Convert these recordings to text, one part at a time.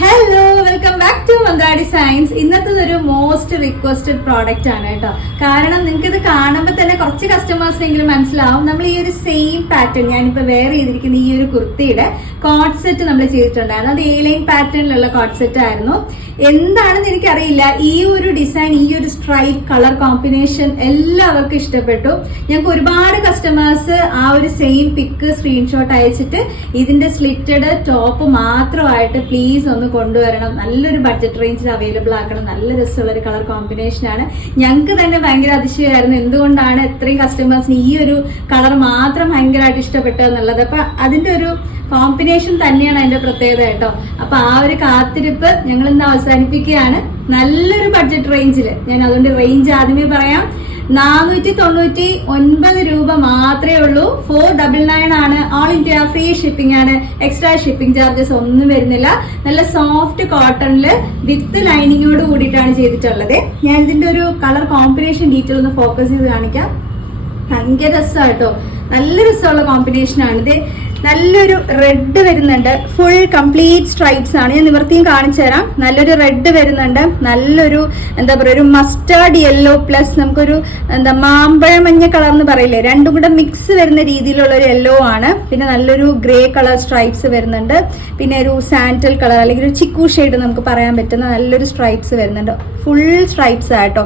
Hello, welcome back to Manda designs. ഇന്നത്തെ ഒരു most requested product ആണ് കേട്ടോ. കാരണം നിങ്ങൾക്ക് ഇത് കാണുമ്പോൾ തന്നെ കുറച്ച് കസ്റ്റമേഴ്സിനെങ്കിലും മനസ്സിലാവും. നമ്മൾ ഈ ഒരു സെയിം പാറ്റേൺ, ഞാനിപ്പോ വെയർ ചെയ്തിരിക്കുന്ന ഈ ഒരു കുർത്തിയുടെ കോട്ട് സെറ്റ് നമ്മൾ ചെയ്തിട്ടുണ്ടായിരുന്നു. അത് A-line പാറ്റേണിലുള്ള കോട്ട് സെറ്റ് ആയിരുന്നു. എന്താണെന്ന് എനിക്കറിയില്ല, ഈ ഒരു ഡിസൈൻ, ഈ ഒരു സ്ട്രൈപ്പ് കളർ കോമ്പിനേഷൻ എല്ലാവർക്കും ഇഷ്ടപ്പെട്ടു. ഞങ്ങൾക്ക് ഒരുപാട് കസ്റ്റമേഴ്സ് ആ ഒരു സെയിം പിക്ക് സ്ക്രീൻഷോട്ട് അയച്ചിട്ട് ഇതിന്റെ സ്ലിറ്റഡ് ടോപ്പ് മാത്രമായിട്ട് പ്ലീസ് ഒന്ന് കൊണ്ടുവരണം, നല്ലൊരു ബഡ്ജറ്റ് റേഞ്ചിൽ അവൈലബിൾ ആക്കണം, നല്ല രസമുള്ള ഒരു കളർ കോമ്പിനേഷൻ ആണ്. ഞങ്ങൾക്ക് തന്നെ ഭയങ്കര അതിശയമായിരുന്നു എന്തുകൊണ്ടാണ് ഇത്രയും കസ്റ്റമേഴ്സിന് ഈ ഒരു കളർ മാത്രം ഭയങ്കരമായിട്ട് ഇഷ്ടപ്പെട്ടതെന്നുള്ളത്. അപ്പൊ അതിന്റെ ഒരു കോമ്പിനേഷൻ തന്നെയാണ് അതിന്റെ പ്രത്യേകത കേട്ടോ. അപ്പൊ ആ ഒരു കാത്തിരിപ്പ് ഞങ്ങൾ ഇന്ന് അവസാനിപ്പിക്കുകയാണ് നല്ലൊരു ബഡ്ജറ്റ് റേഞ്ചിൽ. ഞാൻ അതുകൊണ്ട് റേഞ്ച് ആദ്യമേ പറയാം. 499 രൂപ മാത്രമേ ഉള്ളൂ. 499 ആണ്. ഓൾ ഇന്ത്യ ഫ്രീ ഷിപ്പിംഗ് ആണ്. എക്സ്ട്രാ ഷിപ്പിംഗ് ചാർജസ് ഒന്നും വരുന്നില്ല. നല്ല സോഫ്റ്റ് കോട്ടണില് വിത്ത് ലൈനിങ്ങോട് കൂടിയിട്ടാണ് ചെയ്തിട്ടുള്ളത്. ഞാൻ ഇതിന്റെ ഒരു കളർ കോമ്പിനേഷൻ ഡീറ്റെയിൽ ഒന്ന് ഫോക്കസ് ചെയ്ത് കാണിക്കാം. ഭയങ്കര രസമാട്ടോ, നല്ല രസമുള്ള കോമ്പിനേഷൻ ആണ് ഇത്. നല്ലൊരു റെഡ് വരുന്നുണ്ട്, ഫുൾ കംപ്ലീറ്റ് സ്ട്രൈപ്സ് ആണ്. ഞാൻ നിവർത്തിയും കാണിച്ചു തരാം. നല്ലൊരു റെഡ് വരുന്നുണ്ട്, നല്ലൊരു എന്താ പറയുക, ഒരു മസ്റ്റാർഡ് യെല്ലോ പ്ലസ് നമുക്കൊരു മാമ്പഴ മഞ്ഞ കളർ എന്ന് പറയില്ലേ, രണ്ടും കൂടെ മിക്സ് വരുന്ന രീതിയിലുള്ള ഒരു യെല്ലോ ആണ്. പിന്നെ നല്ലൊരു ഗ്രേ കളർ സ്ട്രൈപ്സ് വരുന്നുണ്ട്. പിന്നെ ഒരു സാൻഡൽ കളർ അല്ലെങ്കിൽ ഒരു ചിക്കു ഷെയ്ഡ് നമുക്ക് പറയാൻ പറ്റുന്ന നല്ലൊരു സ്ട്രൈപ്സ് വരുന്നുണ്ട്. ഫുൾ സ്ട്രൈപ്സ് ആട്ടോ.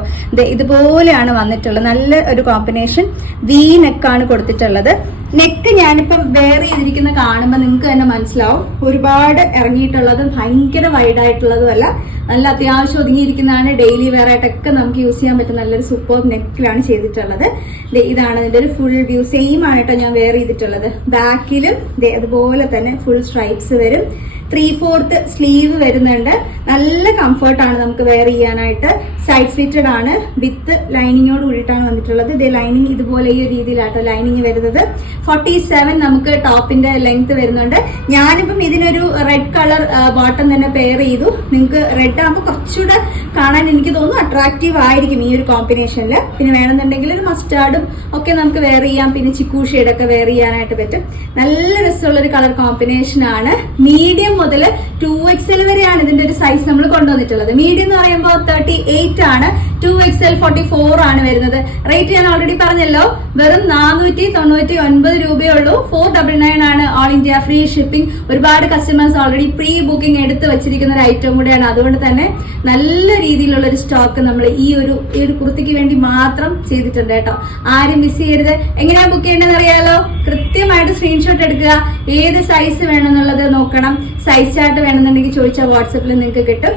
ഇതുപോലെയാണ് വന്നിട്ടുള്ളത്. നല്ല ഒരു കോമ്പിനേഷൻ. വി നെക്കാണ് കൊടുത്തിട്ടുള്ളത്. നെക്ക് ഞാനിപ്പം വെയർ ചെയ്തിരിക്കുന്ന കാണുമ്പോൾ നിങ്ങൾക്ക് തന്നെ മനസ്സിലാവും, ഒരുപാട് ഇറങ്ങിയിട്ടുള്ളതും ഭയങ്കര വൈഡ് ആയിട്ടുള്ളതും അല്ല, നല്ല അത്യാവശ്യം ഒതുങ്ങിയിരിക്കുന്നതാണ്. ഡെയിലി വെയർ ആയിട്ടൊക്കെ നമുക്ക് യൂസ് ചെയ്യാൻ പറ്റുന്ന നല്ലൊരു സൂപ്പർ നെക്കിലാണ് ചെയ്തിട്ടുള്ളത്. ഇതാണ് ഇതിന്റെ ഒരു ഫുൾ വ്യൂ. സെയിം ആണ് കേട്ടോ ഞാൻ വെയർ ചെയ്തിട്ടുള്ളത്. ബാക്കിലും അതുപോലെ തന്നെ ഫുൾ സ്ട്രൈപ്സ് വരും. 3/4 സ്ലീവ് വരുന്നുണ്ട്. നല്ല കംഫർട്ടാണ് നമുക്ക് വെയർ ചെയ്യാനായിട്ട്. സൈഡ് സ്ലിറ്റഡ് ആണ്, വിത്ത് ലൈനിങ്ങോട് കൂടിയിട്ടാണ് വന്നിട്ടുള്ളത്. ഇതേ ലൈനിങ് ഇതുപോലെ ഈ ഒരു രീതിയിലാട്ടോ ലൈനിങ് വരുന്നത്. 47 നമുക്ക് ടോപ്പിന്റെ ലെങ്ത് വരുന്നുണ്ട്. ഞാനിപ്പം ഇതിനൊരു റെഡ് കളർ ബോട്ടം തന്നെ പെയർ ചെയ്തു. നിങ്ങൾക്ക് റെഡ് ആകുമ്പോൾ കുറച്ചുകൂടെ കാണാൻ എനിക്ക് തോന്നുന്നു അട്രാക്റ്റീവ് ആയിരിക്കും ഈ ഒരു കോമ്പിനേഷനിൽ. പിന്നെ വേണമെന്നുണ്ടെങ്കിൽ ഒരു മസ്റ്റാർഡും ഒക്കെ നമുക്ക് വെയർ ചെയ്യാം. പിന്നെ ചിക്കു ഷെയ്ഡൊക്കെ വെയർ ചെയ്യാനായിട്ട് പറ്റും. നല്ല രസമുള്ള ഒരു കളർ കോമ്പിനേഷൻ ആണ്. മീഡിയം മുതൽ 2XL വരെയാണ് ഇതിന്റെ ഒരു സൈസ് നമ്മൾ കൊണ്ടുവന്നിട്ടുള്ളത്. മീഡിയം എന്ന് പറയുമ്പോൾ 38 ആണ്. 2XL 44 ആണ് വരുന്നത്. റേറ്റ് ഞാൻ ഓൾറെഡി പറഞ്ഞല്ലോ, വെറും 499 രൂപയേ ഉള്ളൂ. 499 ആണ്. All India free shipping. ഒരുപാട് കസ്റ്റമേഴ്സ് ഓൾറെഡി പ്രീ ബുക്കിംഗ് എടുത്ത് വെച്ചിരിക്കുന്ന ഒരു ഐറ്റം കൂടെയാണ്. അതുകൊണ്ട് തന്നെ നല്ല രീതിയിലുള്ള ഒരു സ്റ്റോക്ക് നമ്മൾ ഈ ഒരു കുർത്തിക്ക് വേണ്ടി മാത്രം ചെയ്തിട്ടുണ്ട് കേട്ടോ. ആരും മിസ് ചെയ്യരുത്. എങ്ങനെയാ ബുക്ക് ചെയ്യേണ്ടതെന്ന് അറിയാലോ. കൃത്യമായിട്ട് സ്ക്രീൻഷോട്ട് എടുക്കുക. ഏത് സൈസ് വേണമെന്നുള്ളത് നോക്കണം. സൈസ് ചാർട്ട് വേണമെന്നുണ്ടെങ്കിൽ ചോദിച്ചാൽ വാട്സപ്പിൽ നിങ്ങൾക്ക് കിട്ടും.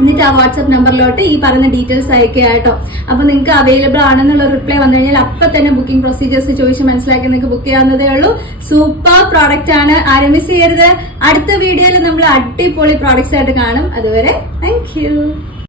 എന്നിട്ട് ആ വാട്സ്ആപ്പ് നമ്പറിലോട്ട് ഈ പറയുന്ന ഡീറ്റെയിൽസ് അയക്കുക കേട്ടോ. അപ്പൊ നിങ്ങൾക്ക് അവൈലബിൾ ആണെന്നുള്ള റിപ്ലൈ വന്നു കഴിഞ്ഞാൽ അപ്പൊ തന്നെ ബുക്കിംഗ് പ്രൊസീജിയേഴ്സ് ചോദിച്ച് മനസ്സിലാക്കി നിങ്ങൾക്ക് ബുക്ക് ചെയ്യാവുന്നതേ ഉള്ളൂ. സൂപ്പർ പ്രോഡക്റ്റ് ആണ്, ആരും മിസ് ചെയ്യരുത്. അടുത്ത വീഡിയോയിൽ നമ്മൾ അടിപൊളി പ്രോഡക്ട്സ് ആയിട്ട് കാണും. അതുവരെ താങ്ക് യു.